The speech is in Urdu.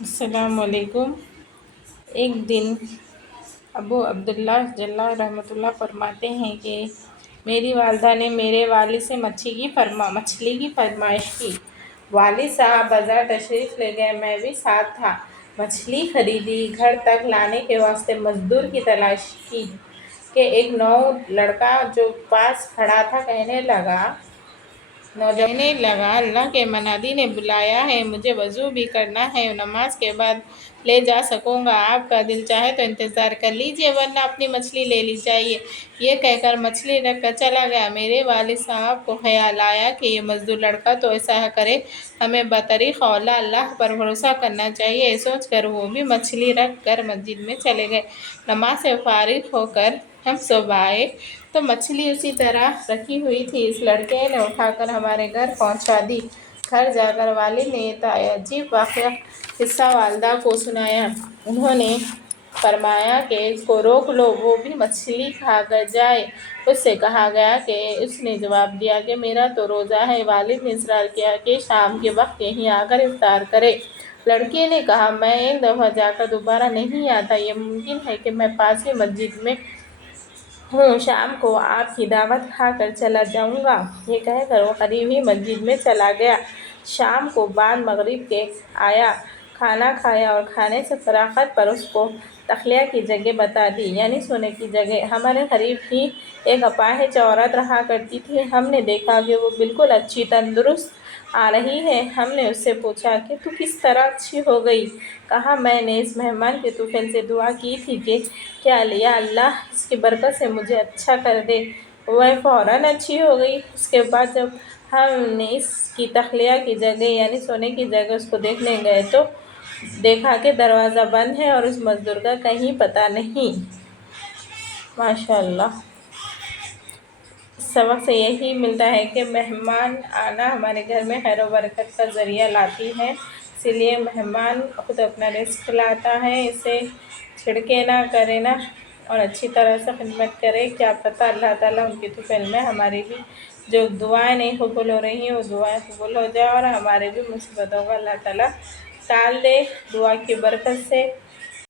السلام علیکم۔ ایک دن ابو عبداللہ جلہ رحمۃ اللہ فرماتے ہیں کہ میری والدہ نے میرے والد سے مچھلی کی فرمائش کی۔ والد صاحب بازار تشریف لے گئے، میں بھی ساتھ تھا۔ مچھلی خریدی، گھر تک لانے کے واسطے مزدور کی تلاش کی کہ ایک لڑکا جو پاس کھڑا تھا کہنے لگا اللہ کے منادی نے بلایا ہے، مجھے وضو بھی کرنا ہے، نماز کے بعد لے جا سکوں گا، آپ کا دل چاہے تو انتظار کر لیجئے ورنہ اپنی مچھلی لے لی جائیے۔ یہ کہہ کر مچھلی رکھ کر چلا گیا۔ میرے والد صاحب کو خیال آیا کہ یہ مزدور لڑکا تو ایسا کرے، ہمیں بطریق اولیٰ اللہ پر بھروسہ کرنا چاہیے۔ یہ سوچ کر وہ بھی مچھلی رکھ کر مسجد میں چلے گئے۔ نماز سے فارغ ہو کر ہم صبح آئے تو مچھلی اسی طرح رکھی ہوئی تھی۔ اس لڑکے نے اٹھا کر ہمارے گھر پہنچا دی۔ گھر جا کر والد نے یہ عجیب قصہ والدہ کو سنایا۔ انہوں نے فرمایا کہ اس کو روک لو، وہ بھی مچھلی کھا کر جائے۔ اس سے کہا گیا کہ اس نے جواب دیا کہ میرا تو روزہ ہے۔ والد نے اصرار کیا کہ شام کے وقت یہیں آ کر افطار کرے۔ لڑکے نے کہا میں ایک دفعہ جا کر دوبارہ نہیں آتا، یہ ممکن ہے کہ میں پاس ہی مسجد میں ہوں، شام کو آپ کی دعوت کھا کر چلا جاؤں گا۔ یہ کہہ کر وہ قریب ہی مسجد میں چلا گیا۔ شام کو بعد مغرب کے آیا، کھانا کھایا اور کھانے سے فراغت پر اس کو تخلیہ کی جگہ بتا دی، یعنی سونے کی جگہ۔ ہمارے قریب ہی ایک اپاہج عورت رہا کرتی تھی۔ ہم نے دیکھا کہ وہ بالکل اچھی تندرست آ رہی ہے۔ ہم نے اس سے پوچھا کہ تو کس طرح اچھی ہو گئی؟ کہا میں نے اس مہمان کے طفیل سے دعا کی تھی کہ یا اللہ اس کی برکت سے مجھے اچھا کر دے، وہ فوراً اچھی ہو گئی۔ اس کے بعد جب ہم نے اس کی تخلیہ کی جگہ یعنی سونے کی جگہ اس کو دیکھنے گئے تو دیکھا کہ دروازہ بند ہے اور اس مزدور کا کہیں پتہ نہیں۔ ماشاءاللہ۔ اس سبق سے یہی ملتا ہے کہ مہمان آنا ہمارے گھر میں خیر و برکت کا ذریعہ لاتی ہے، اسی لیے مہمان خود اپنا رزق لاتا ہے، اسے چھڑکے نہ کرے نا اور اچھی طرح سے خدمت کرے۔ کیا پتہ اللہ تعالیٰ ان کے طفیل میں ہماری بھی جو دعائیں نہیں قبول ہو رہی ہیں وہ دعائیں قبول ہو جائے اور ہمارے بھی مصیبتوں کو اللہ تعالیٰ ٹال دے۔ دعا کی برکت سے